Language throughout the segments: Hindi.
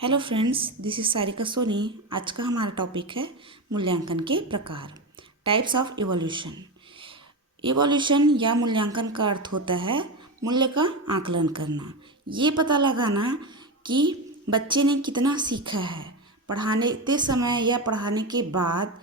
Hello friends, this is Sarika Soni. आज का हमारा टॉपिक है मूल्यांकन के प्रकार, टाइप्स ऑफ इवोल्यूशन। इवोल्यूशन या मूल्यांकन का अर्थ होता है मूल्य का आकलन करना, ये पता लगाना कि बच्चे ने कितना सीखा है। पढ़ाते समय या पढ़ाने के बाद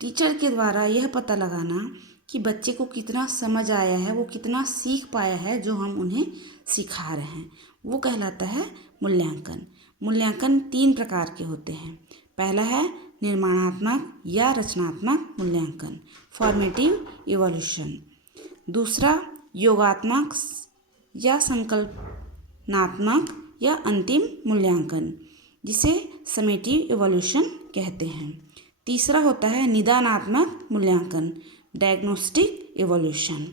टीचर के द्वारा यह पता लगाना कि बच्चे को कितना समझ आया है, वो कितना सीख पाया है जो हम उन्हें सिखा रहे हैं, वो कहलाता है मूल्यांकन। मूल्यांकन 3 प्रकार के होते हैं। पहला है निर्माणात्मक या रचनात्मक मूल्यांकन, फॉर्मेटिव इवोल्यूशन। दूसरा योगात्मक या संकल्पनात्मक या अंतिम मूल्यांकन, जिसे समेटिव इवोल्यूशन कहते हैं। तीसरा होता है निदानात्मक मूल्यांकन, डायग्नोस्टिक इवोल्यूशन।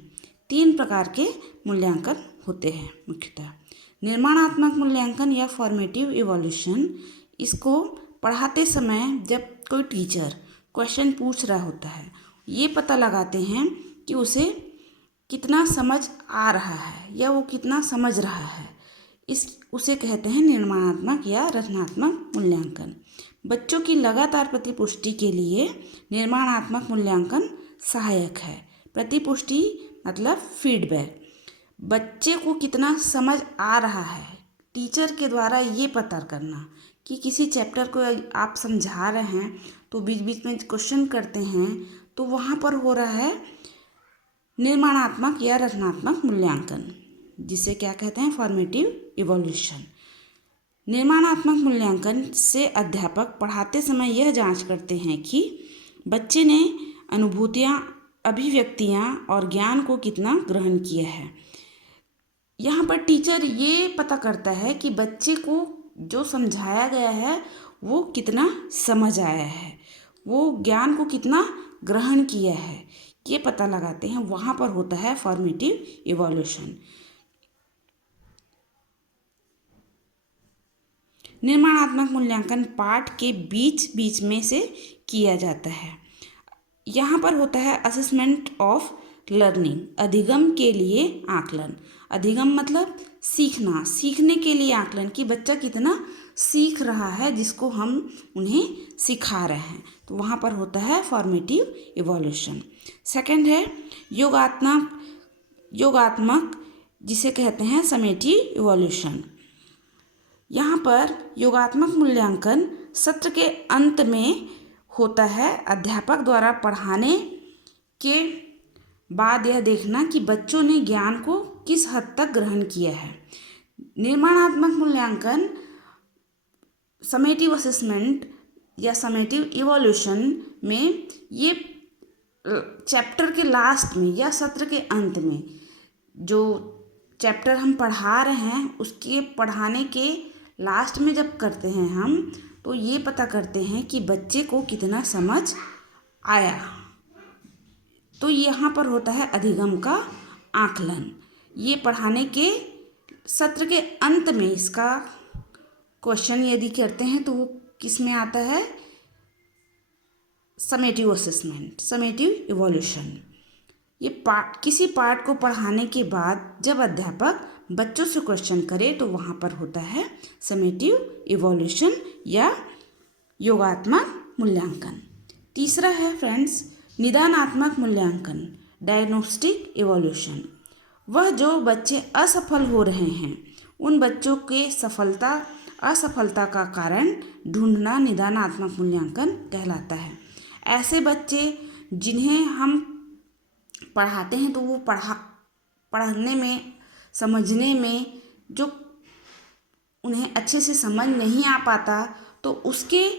3 प्रकार के मूल्यांकन होते हैं मुख्यतः। निर्माणात्मक मूल्यांकन या फॉर्मेटिव इवोल्यूशन, इसको पढ़ाते समय जब कोई टीचर क्वेश्चन पूछ रहा होता है, ये पता लगाते हैं कि उसे कितना समझ आ रहा है या वो कितना समझ रहा है, उसे कहते हैं निर्माणात्मक या रचनात्मक मूल्यांकन। बच्चों की लगातार प्रतिपुष्टि के लिए निर्माणात्मक मूल्यांकन सहायक है। प्रतिपुष्टि मतलब फीडबैक, बच्चे को कितना समझ आ रहा है, टीचर के द्वारा ये पता करना कि किसी चैप्टर को आप समझा रहे हैं तो बीच बीच में क्वेश्चन करते हैं, तो वहाँ पर हो रहा है निर्माणात्मक या रचनात्मक मूल्यांकन, जिसे क्या कहते हैं फॉर्मेटिव इवोल्यूशन। निर्माणात्मक मूल्यांकन से अध्यापक पढ़ाते समय यह जांच करते हैं कि बच्चे ने अनुभूतियाँ, अभिव्यक्तियाँ और ज्ञान को कितना ग्रहण किया है। यहाँ पर टीचर ये पता करता है कि बच्चे को जो समझाया गया है वो कितना समझ आया है, वो ज्ञान को कितना ग्रहण किया है, ये पता लगाते हैं। वहाँ पर होता है फॉर्मेटिव इवोल्यूशन। निर्माणात्मक मूल्यांकन पाठ के बीच बीच में से किया जाता है। यहाँ पर होता है असेसमेंट ऑफ लर्निंग, अधिगम के लिए आकलन। अधिगम मतलब सीखना, सीखने के लिए आकलन कि बच्चा कितना सीख रहा है जिसको हम उन्हें सिखा रहे हैं, तो वहाँ पर होता है फॉर्मेटिव इवोल्यूशन। सेकंड है योगात्मक, जिसे कहते हैं समेटिव इवोल्यूशन। यहाँ पर योगात्मक मूल्यांकन सत्र के अंत में होता है। अध्यापक द्वारा पढ़ाने के बाद यह देखना कि बच्चों ने ज्ञान को किस हद तक ग्रहण किया है। निर्माणात्मक मूल्यांकन समेटिव असेसमेंट या समेटिव इवोल्यूशन में ये चैप्टर के लास्ट में या सत्र के अंत में जो चैप्टर हम पढ़ा रहे हैं उसके पढ़ाने के लास्ट में जब करते हैं हम, तो ये पता करते हैं कि बच्चे को कितना समझ आया। तो यहाँ पर होता है अधिगम का आकलन। ये पढ़ाने के सत्र के अंत में इसका क्वेश्चन यदि करते हैं तो वो किस में आता है, समेटिव असेसमेंट, समेटिव इवोल्यूशन। ये किसी पाठ को पढ़ाने के बाद जब अध्यापक बच्चों से क्वेश्चन करे तो वहाँ पर होता है समेटिव इवोल्यूशन या योगात्मक मूल्यांकन। तीसरा है फ्रेंड्स निदानात्मक मूल्यांकन, डायग्नोस्टिक इवोल्यूशन। वह जो बच्चे असफल हो रहे हैं उन बच्चों के असफलता का कारण ढूंढना निदानात्मक मूल्यांकन कहलाता है। ऐसे बच्चे जिन्हें हम पढ़ाते हैं तो वो पढ़ने में, समझने में जो उन्हें अच्छे से समझ नहीं आ पाता, तो उसके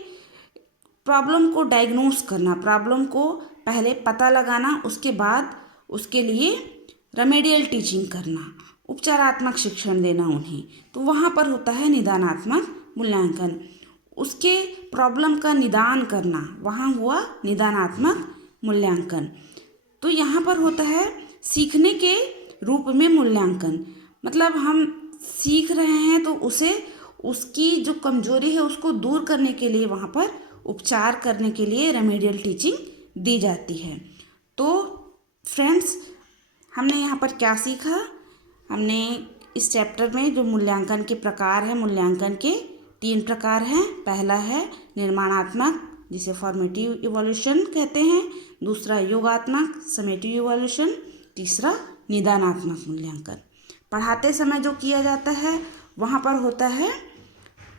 प्रॉब्लम को डायग्नोस करना, प्रॉब्लम को पहले पता लगाना, उसके बाद उसके लिए रेमेडियल टीचिंग करना, उपचारात्मक शिक्षण देना उन्हें, तो वहाँ पर होता है निदानात्मक मूल्यांकन। उसके प्रॉब्लम का निदान करना, वहाँ हुआ निदानात्मक मूल्यांकन। तो यहाँ पर होता है सीखने के रूप में मूल्यांकन, मतलब हम सीख रहे हैं तो उसे, उसकी जो कमजोरी है उसको दूर करने के लिए वहाँ पर उपचार करने के लिए रेमेडियल टीचिंग दी जाती है। तो फ्रेंड्स, हमने यहाँ पर क्या सीखा? हमने इस चैप्टर में जो मूल्यांकन के प्रकार है, मूल्यांकन के 3 प्रकार हैं। पहला है निर्माणात्मक, जिसे फॉर्मेटिव इवोल्यूशन कहते हैं। दूसरा योगात्मक, समेटिव इवोल्यूशन। तीसरा निदानात्मक मूल्यांकन। पढ़ाते समय जो किया जाता है वहाँ पर होता है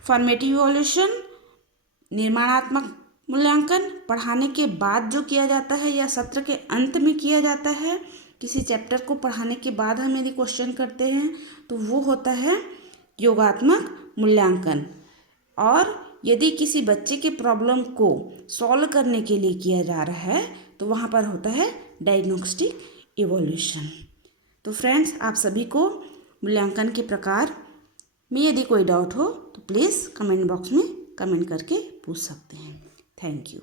फॉर्मेटिव इवोल्यूशन, निर्माणात्मक मूल्यांकन। पढ़ाने के बाद जो किया जाता है या सत्र के अंत में किया जाता है, किसी चैप्टर को पढ़ाने के बाद हम यदि क्वेश्चन करते हैं तो वो होता है योगात्मक मूल्यांकन। और यदि किसी बच्चे के प्रॉब्लम को सॉल्व करने के लिए किया जा रहा है तो वहाँ पर होता है डायग्नोस्टिक इवोल्यूशन। तो फ्रेंड्स, आप सभी को मूल्यांकन के प्रकार में यदि कोई डाउट हो तो प्लीज़ कमेंट बॉक्स में कमेंट करके पूछ सकते हैं। Thank you.